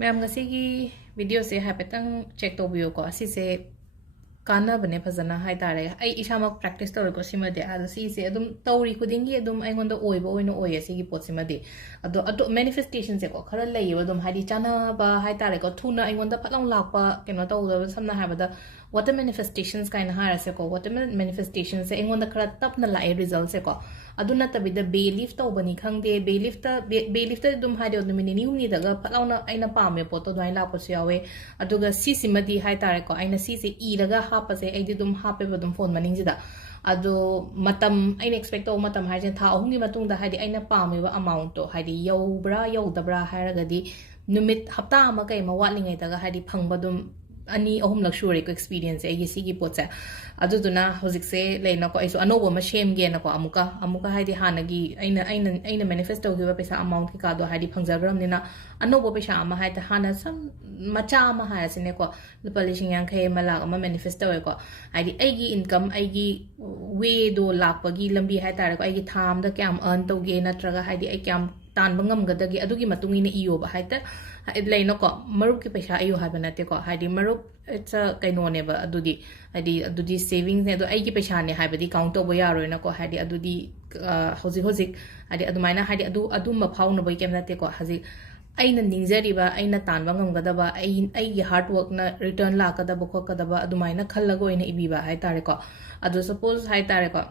ma'am ngasi video se haipetang check Towbiyo ko asi se kana bane phajana hai tare ai isama practice tor ko sima de ado si se adum tawri khudingi adum ai ngonda oiba oino oi asi gi pot sima de ado manifestation se ko khara lei adum hari chana ba hai tare ko thuna ai ngonda phalang lakpa keno taw da samna ha bada water manifestations kind ha se ko water manifestations se ai ngonda khara tapna la result se ko aduna tabida belief taw bani khangde belief ta dum ha de dum ni humni daga phalawna aina pame poto dwai la po se yawe aduga si simadi hai tare ko aina si se e daga ha pa se ai di dum ha pe dum phone maning jida ado matam aina expect to matam ha jen tha ahum gi matung da hadi aina pame ba amount to hadi yau bra yau da bra ha raga di numit hapta ama kai ma watlingai daga hadi phangba dum ani ahum luxury ko experience ai si gi potsa aduduna hozik se leina ko aiso anobo ma shem ge na ko amuka haidi hanagi aina manifest to giba pesa amount ki ka do haidi phangjagram ni na anobo pesa ama haita hana sam macha ma ha sine ko lupalising yang khay mala ama manifest to ko haidi aigi income aigi way do lakpagi lambi haita ko aigi tham da kyam earn to ge na traga haidi ai kyam tan bangam gadagi adugi matungi ne iyo ba haita leina ko marup ki pesa ayo ha banate ko haidi marup it's a kaino ne ba adudi savings ne do ai ki pesa ne haibadi count to boya ro na ko hadi adudi hozik hadi adumaina hadi adu ma phau na boy kem na te ko haji aina ningjari ba aina tanwa ngam gada ba ai gi hard work na return la ka da ba ko ka da ba adumaina khalla go ina ibi ba hai tare ko adu suppose hai tare ko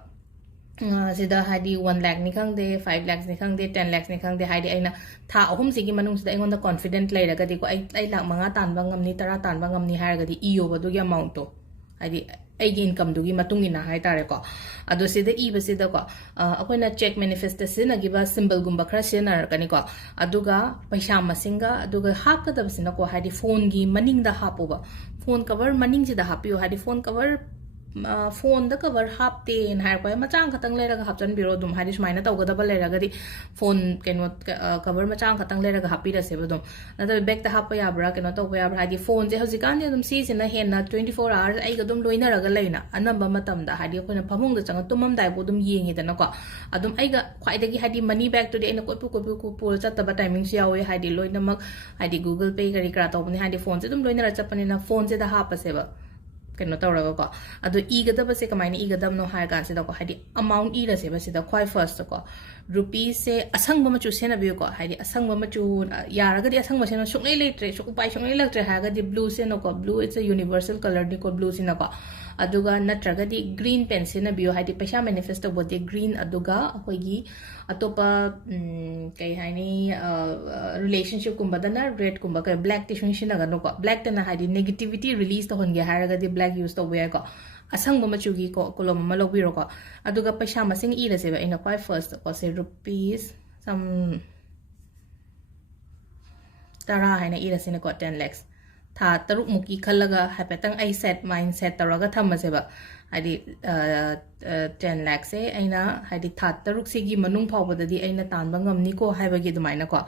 sida hadi 1 lakh ni khang de 5 lakhs ni khang de 10 lakhs ni khang de hadi aina tha ahum sigi manung sida ingon da confident lai raga di ko ai lakh manga tanwa ngam ni tara tanwa ngam ni hai raga di iyo ba du gi amount to hadi aigi income dugi matung ina hai tare ko ado sida iba sida ko akoina check manifestation na giba symbol gumba khra sena kani ko aduga paisa masinga aduga hapka dabsina ko hadi phone gi maning da hapoba phone cover maning sida hapiyo hadi phone cover phone da cover hapte en har ko machang khatang le raga hapchan biro dum hari smaina taw gada bale raga di phone keno cover machang khatang le raga hapi ra se bodum na back ta hapya bra keno taw ya bra di phone je hojikan de dum si sina hen na 24 hours ai ga dum loina raga leina anamba matam da hadi ko na phamung da chang tumam dai bo dum yengi da na ko adum ai ga khwai da gi hadi money back to de ina ko pu pol chat ta ba timing si yawe hadi loina mak hadi google pay kari kra taw ni hadi phone je dum loina ra chapani na phone je da hapa se ba keno tawraga ko adu igadaba se kamaini igadam no har kan se da ko hadi amount ira se ba se da quite first ko rupees se asang ba machu sena bi ko hadi asang ba machu yaraga di asang ba sena shuklei letre shuk upai shuklei laktre haga di blue se no ko blue it's a universal color di ko blue se na ko aduga natraga di green pen se na bi hadi paisa manifest bo di green aduga hoigi atopa kai hani relationship kumba dana red kumba ka black tishun shina ga no ko black tana hadi negativity release to honge haraga di black use to we ko asang ba machu gi ko kolom ma lobi ro ko aduga paisa masing ira se ba ina quite first ko se rupees some tara haina ira se ko 10 lakhs tha taruk muki khallaga hapetang ai set mindset taraga thamase ba hadi 10 lakhs se aina hadi tha taruk sigi manung phawbada di aina tanba ngamni ko haibagi dumaina ko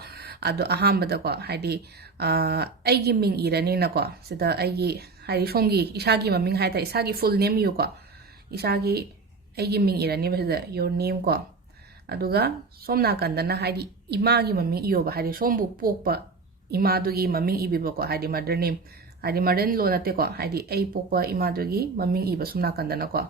adu ahambada ko hadi aigi ming irani na ko sida aigi hari songi isagi maming haita isagi full name yu ko isagi aigi ming irani ba sida your name ko aduga somna kandana hadi imagi maming iyo ba hadi sombu pokpa imadugi maming ibiba ko hadi mother name hadi mother lo nate ko hadi ai pokpa imadugi maming iba somna kandana ko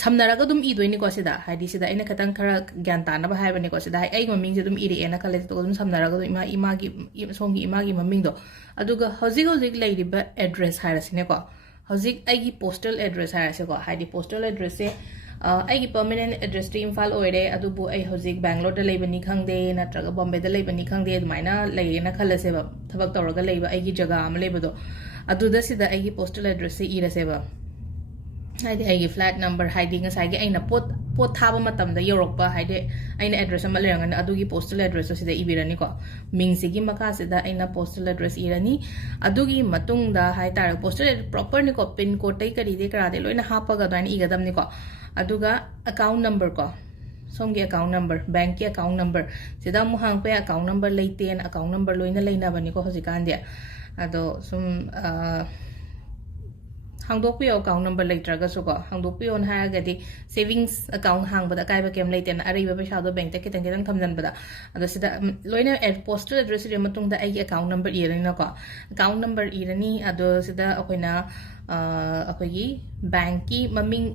samnaraga dum idoini ko sida hadi sida ina katang khara gyanta na ba hai bani ko sida ai maming je dum ire ena kale to dum samnaraga dum imagi songi imagi maming do aduga hozik leiriba address hairasine ko hozik aigi postal address hairase ko hadi postal address se aigi permanent address to imphal oire adubu ai hozik bangalore da leibani khangde natraga bombay da leibani khangde dumaina leirena khalase ba thabak tawraga leiba aigi jaga am leibodo aduda sida aigi postal address se irase ba haide aigi flat number haide ngasai aina pot thaba matam da yorokpa haide aina address ama leranga adugi postal address sida ibirani ko mingsigi maka sida aina postal address irani adugi matung da hai tar postal proper ni ko pin code tai kari de kra de loina hapa ga dan igadam ni ko aduga account number ko somgi account number bank ki account number sida mu hang pe account number leiten account number loina leina bani ko hosikan de ado sum hangdokpiyo account number leitragasu ko hangdokpiyo na hagadi savings account hangbada kaiba kem leitena ariba paisa do bank ta kitang kitang thamjanbada ado sida loina postal address ri matungda ai account number irani ko account number irani ado sida akoina akogi bank ki maming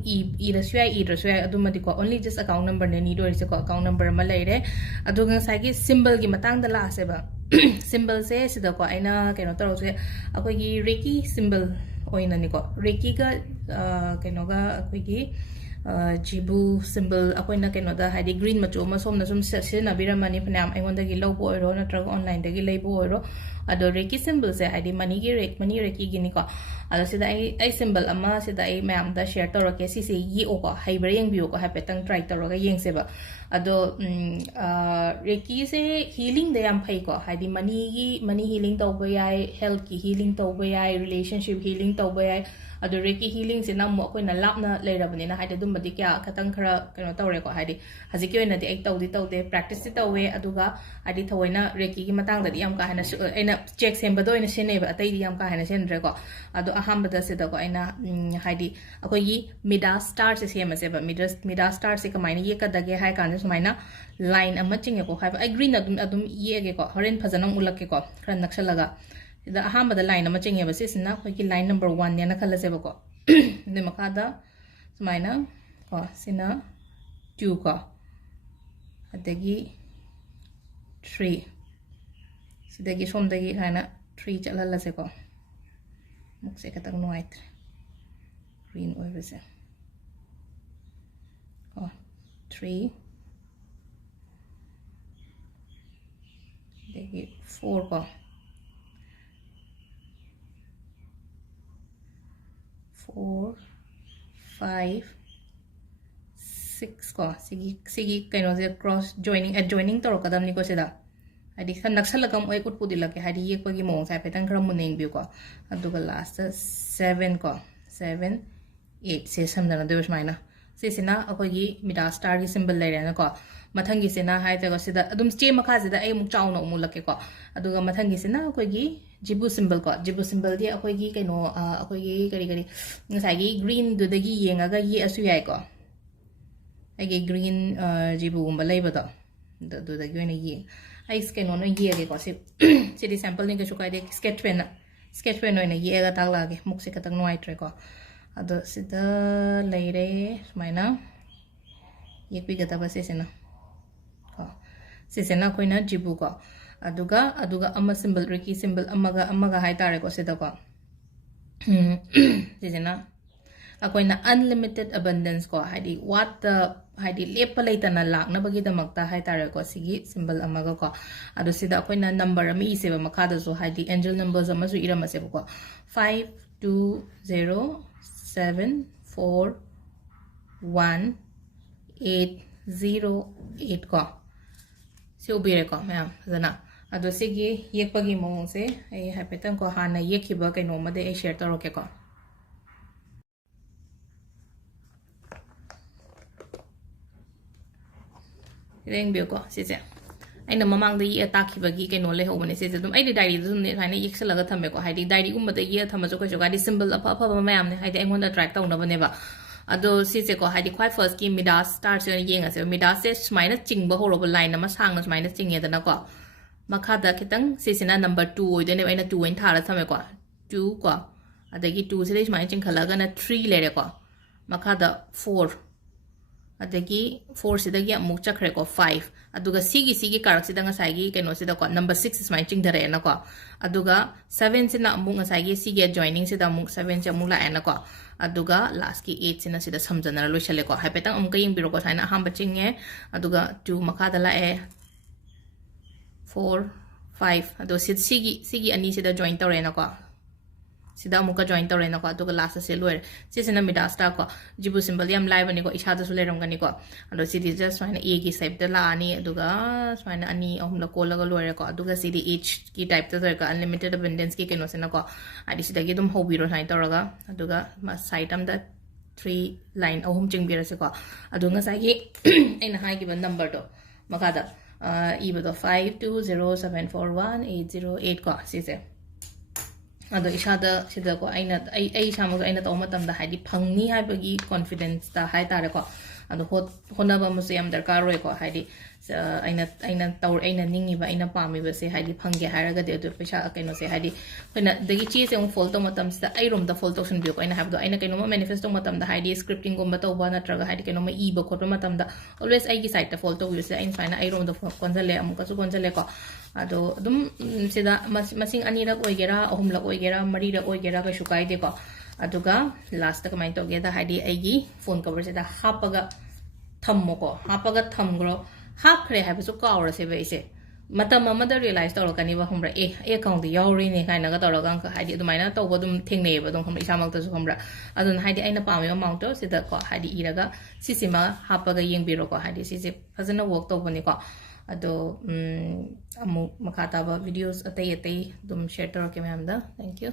irasui adumadi ko only just account number ne ni do ri ko account number ma leire ado nga sagi symbol gi matang da la se ba symbol se sida ko aina keno taro se akogi reiki symbol oina ni ko reiki ga keno ga akogi jibu symbol akoina keno da hadi green machu ma somna sum se na biramani phnam aingonda gi lobo oro na tra online da gi leibo oro ado reiki symbol se hadi money reiki gi ni ko ado sida ai symbol ama sida ai ma'am da share toro ke si yi o ko haiber yeng bi ko hapetang try toro ga yeng se ba ado reiki se healing da yam phai ko hadi money healing to ba yai health ki healing to ba yai relationship healing to ba yai ado reiki healing se nam mo ko na lap na leirabani na haide dum badi kya khatang khara keno tawre ko hadi haji ki oina di ai tawde practice ti tawe aduga adi thawaina reiki gi matang da yam ka hana aina check sem bado ina sene ba atai di yam ka hana sen re ko ado aham bada se da ko aina hadi akoi gi mida star se sem se ba mida star se kamaina ye ka dage hai kan sumaina line ama ching ko hai ai green adum ye ge ko horen phajanam ulak ke ko khran naksalaga ida aham bada line ama ching he ba se sina koi gi line number 1 ne na khala se ba ko ne makada sumaina ko sina 2 ko adagi 3 sidagi somdagi haina 3 chalala se ko mukse katang nuait green oil se ko 3 dagi 4 ko 4 5 6 ko sigi kaino se cross joining toro kadam ni ko seda adi kan naksalagam oi kut pudilake hadi yek pagi mong sai petang kram muning bi ko aduga last 7 ko 7 8 se samdana deus maina se sina akogi mida star gi symbol leire na ko mathangi sina hai ta ko sida adum che makha sida ai muk chawno umulake ko aduga mathangi sina akogi jibu symbol di akogi kaino akogi kari ngasai gi green du dagi yenga ga ye asu yai ko ai green jibu umba leiba do dagi ne ye ai scan on ye ge ko si di sample ni ke chukai de sketch pen no ye ga tag la ge muk se katang noi tre ko ado sida leire maina ye pi ga ta ba se sena ko se sena koina jibu ko aduga ama symbol reiki symbol amaga hai tare ko sida ko se sena akoina unlimited abundance ko hadi what the hadi lepalai tana lak na bagi damakta hai tare ko sigi symbol amaga ko ado sida akoina number ami ise ba makada so hadi angel numbers ama su irama se ko 5207418808 ko se ubire ko ma'am zana ado sigi yekpagi mong se ai hapetan ko hana yekhiba kaino made ai share taro ke ko reng bio ko se aina mamang da ye ataki bagi ke no le ho mane se dum ai diary dum ne haina yeksala ga thame ko haidi diary um da ye thama jo ko jo ga di symbol apa apa mayam ne haidi engon da track ta una bane ba ado se ko haidi quite first ki midas start se yenga se midas se smaina chingba ho ro line na ma sang na smaina chingye da na ko makha da kitang se sina number 2 oi de ne aina 2 in thara thame ko 2 ko adagi 2 se smaina ching khala ga na 3 le re ko makha da 4 adagi 4 sidagi amuk chakre ko 5 aduga sigi karak sidanga saigi keno sida ko number 6 is my ching dare na ko aduga 7 sina amuk saigi sigi joining sida amuk 7 se amuk la na ko aduga last ki 8 sina sida samjana lo chale ko hapetang amuk ying biro ko saina hamba chinge aduga 2 makada la e 4 5 adu sigi ani sida join tore na ko sida muka join tore na ko aduga last se loer sisina mida star ko jibu symbol yam live ani ko isha da sule ram gani ko ado sidi just fine a ki type da la ani aduga fine ani ahum la ko la loer ko aduga sidi h ki type da ka unlimited abundance ki keno sina ko adi sida gi dum hobi ro sain toraga aduga ma site am da 3 line ahum ching bira se ko adunga sa gi ina hai gi number do makada ibo do 5207418808 ko sise ado isada sida ko ai shamu aina to matam da haidi phangni haibagi confidence ta hai tare ko ado honaba musu yam darkar roi ko haidi aina taur aina ningi ba aina pami ba se haidi phangge haraga de do pesa kaino se haidi koina dagi chi se fall to matam sta ai rom da fall to sun bi ko aina habdo aina kaino manifesto matam da haidi scripting gomba to ba na traga haidi kaino ma e ba ko matam da always ai gi site ta fall to wi se ain faina ai rom da konjale amuka su konjale ko ado dum sida masing anirak oigera ahumlak oigera marira oigera ka shukai de ko aduga last ta kamai to ge da haidi aigi phone cover se da hapaga thammo ko hapaga thamgro hapre ha bisu ka aur se be ise matam amada realize to kani ba humra account di yauri ne kai na ga to ga ka haidi dumai na to go dum thingne ba dum humra isamak to su humra adun haidi aina pami amount to se da ko haidi iraga sisima hapaga yeng biro ko haidi sise fazana work to bani ko ado amu makata ba videos atay dum share to ke mamda thank you